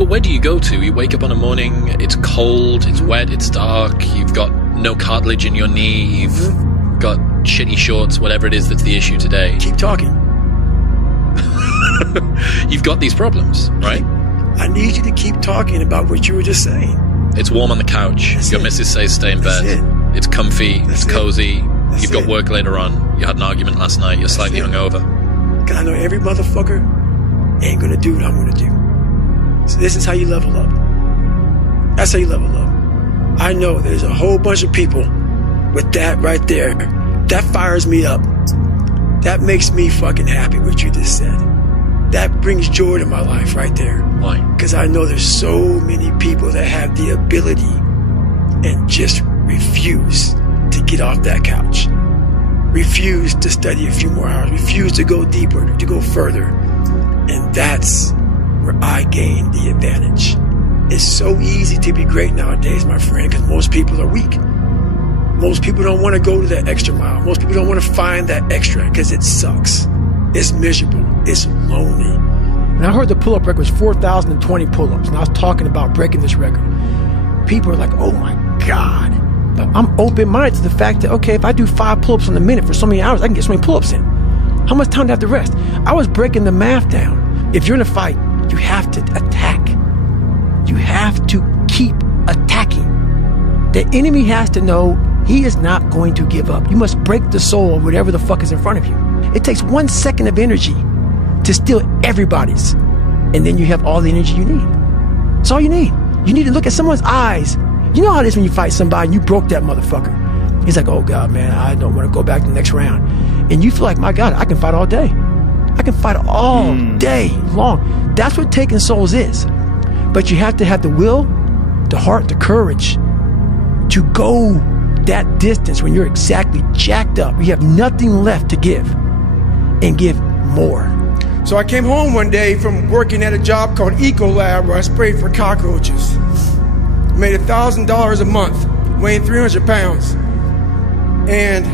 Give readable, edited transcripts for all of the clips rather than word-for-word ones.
But where do you go to? You wake up on a morning, it's cold, it's wet, it's dark, you've got no cartilage in your knee, you've got shitty shorts, whatever it is that's the issue today. Keep talking. You've got these problems, right? I need you to keep talking about what you were just saying. It's warm on the couch. That's Your it. missus says stay in That's bed. it. It's comfy. That's it's it. cozy. That's You've got it. work later on. You had an argument last night. You're slightly it. hungover. Because I know every motherfucker ain't gonna do what I'm gonna do. So this is how you level up. That's how you level up. I know there's a whole bunch of people with that right there. That fires me up. That makes me fucking happy what you just said. That brings joy to my life right there. Why? Because I know there's so many people that have the ability and just refuse to get off that couch. Refuse to study a few more hours. Refuse to go deeper, to go further. And that's where I gain the advantage. It's so easy to be great nowadays, my friend, because most people are weak. Most people don't want to go to that extra mile. Most people don't want to find that extra because it sucks. It's miserable. It's lonely. And I heard the pull-up record was 4,020 pull-ups, and I was talking about breaking this record. People are like, oh my God. But I'm open-minded to the fact that, okay, if I do 5 pull-ups in a minute for so many hours, I can get so many pull-ups in. How much time do I have to rest? I was breaking the math down. If you're in a fight, you have to attack. You have to keep attacking. The enemy has to know he is not going to give up. You must break the soul of whatever the fuck is in front of you. It takes 1 second of energy to steal everybody's, and then you have all the energy you need. That's all you need. You need to look at someone's eyes. You know how it is when you fight somebody and you broke that motherfucker. He's like, oh God, man, I don't want to go back to the next round. And you feel like, my God, I can fight all day. I can fight all day long. That's what taking souls is. But you have to have the will, the heart, the courage to go that distance when you're exactly jacked up. You have nothing left to give, and give more. So I came home one day from working at a job called Ecolab where I sprayed for cockroaches. Made $1,000 a month, weighing 300 pounds. And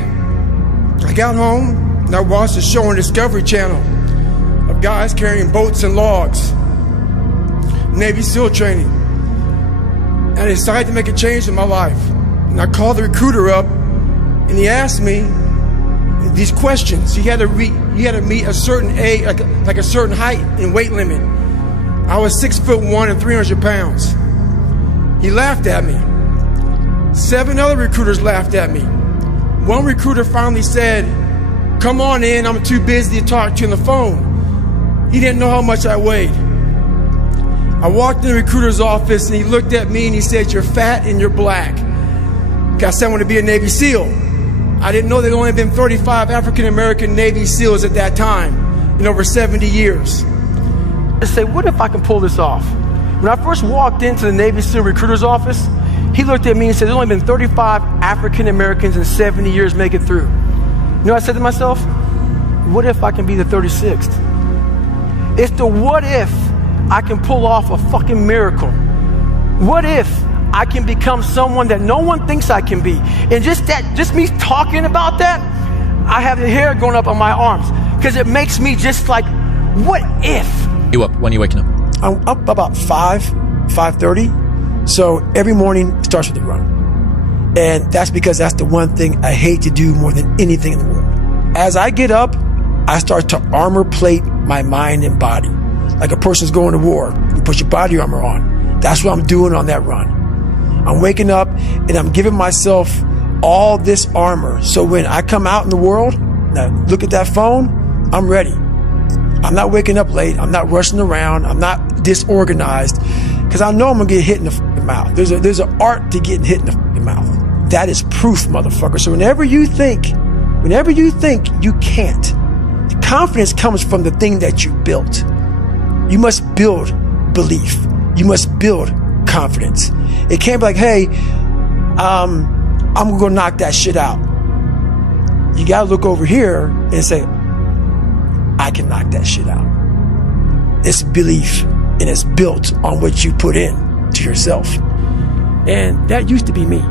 I got home and I watched a show on Discovery Channel of guys carrying boats and logs, Navy SEAL training. And I decided to make a change in my life. And I called the recruiter up and he asked me these questions. You had to meet a certain age, like a certain height and weight limit. I was 6'1" and 300 pounds. He laughed at me. 7 other recruiters laughed at me. One recruiter finally said, come on in, I'm too busy to talk to you on the phone. He didn't know how much I weighed. I walked in the recruiter's office and he looked at me and he said, you're fat and you're black. I said I want to be a Navy SEAL. I didn't know there had only been 35 African-American Navy SEALs at that time in over 70 years. I said, what if I can pull this off? When I first walked into the Navy SEAL recruiter's office, he looked at me and said, there's only been 35 African-Americans in 70 years make it through. You know what I said to myself? What if I can be the 36th? It's the what if I can pull off a fucking miracle. What if I can become someone that no one thinks I can be? And just me talking about that, I have the hair going up on my arms because it makes me just like, what if? You up? When are you waking up? I'm up about 5:30. So every morning it starts with a run. And that's because that's the one thing I hate to do more than anything in the world. As I get up, I start to armor plate my mind and body. Like a person's going to war, you put your body armor on. That's what I'm doing on that run. I'm waking up and I'm giving myself all this armor. So when I come out in the world, and I look at that phone, I'm ready. I'm not waking up late. I'm not rushing around. I'm not disorganized because I know I'm going to get hit in the fucking mouth. There's an art to getting hit in the fucking mouth. That is proof, motherfucker. So whenever you think you can't, the confidence comes from the thing that you built. You must build belief. You must build confidence. It can't be like, hey, I'm going to go knock that shit out. You got to look over here and say, I can knock that shit out. It's belief, and it's built on what you put in to yourself. And that used to be me.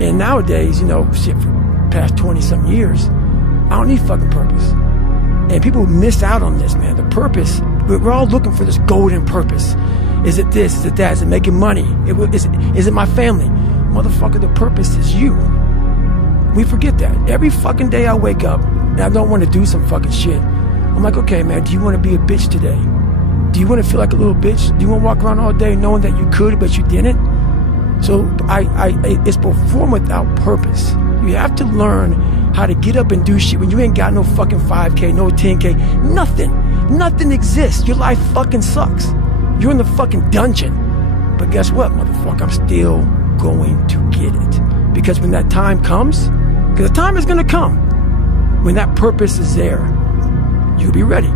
And nowadays, shit, for the past 20-something years, I don't need fucking purpose. And people miss out on this, man. The purpose, we're all looking for this golden purpose. Is it this? Is it that? Is it making money? Is it my family? Motherfucker, the purpose is you. We forget that. Every fucking day I wake up and I don't want to do some fucking shit. I'm like, okay, man, do you want to be a bitch today? Do you want to feel like a little bitch? Do you want to walk around all day knowing that you could, but you didn't? So it's perform without purpose. You have to learn how to get up and do shit when you ain't got no fucking 5K, no 10K, nothing. Nothing exists. Your life fucking sucks. You're in the fucking dungeon. But guess what, motherfucker? I'm still going to get it. Because when that time comes, because the time is going to come, when that purpose is there, you'll be ready.